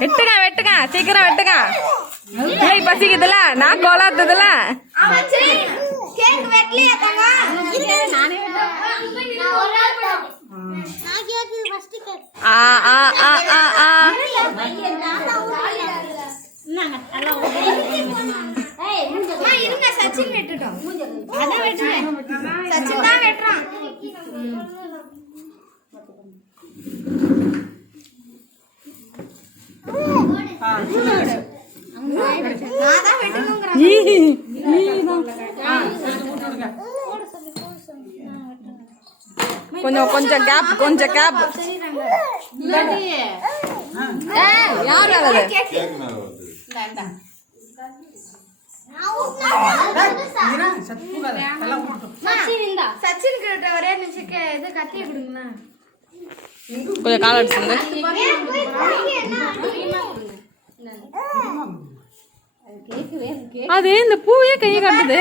வெட்டுங்க வெட்டுங்க சீக்கிரம் வெட்டுங்க. இல்லை பசிக்குதுல நான் கோலாத்துதுல. சச்சின் வெட்டுட்டோம். சச்சின் தான் வெட்டுறான். கொஞ்சம் கொஞ்சம் கேப் கொஞ்சம் கேப். யார் வேலை சச்சின் கிட்ட ஒரே நிமிஷம் இது கத்திய கொடுங்கண்ணா. கொஞ்சம் கால் அடிச்சுங்க. அது இந்த பூவே கையை காட்டுது.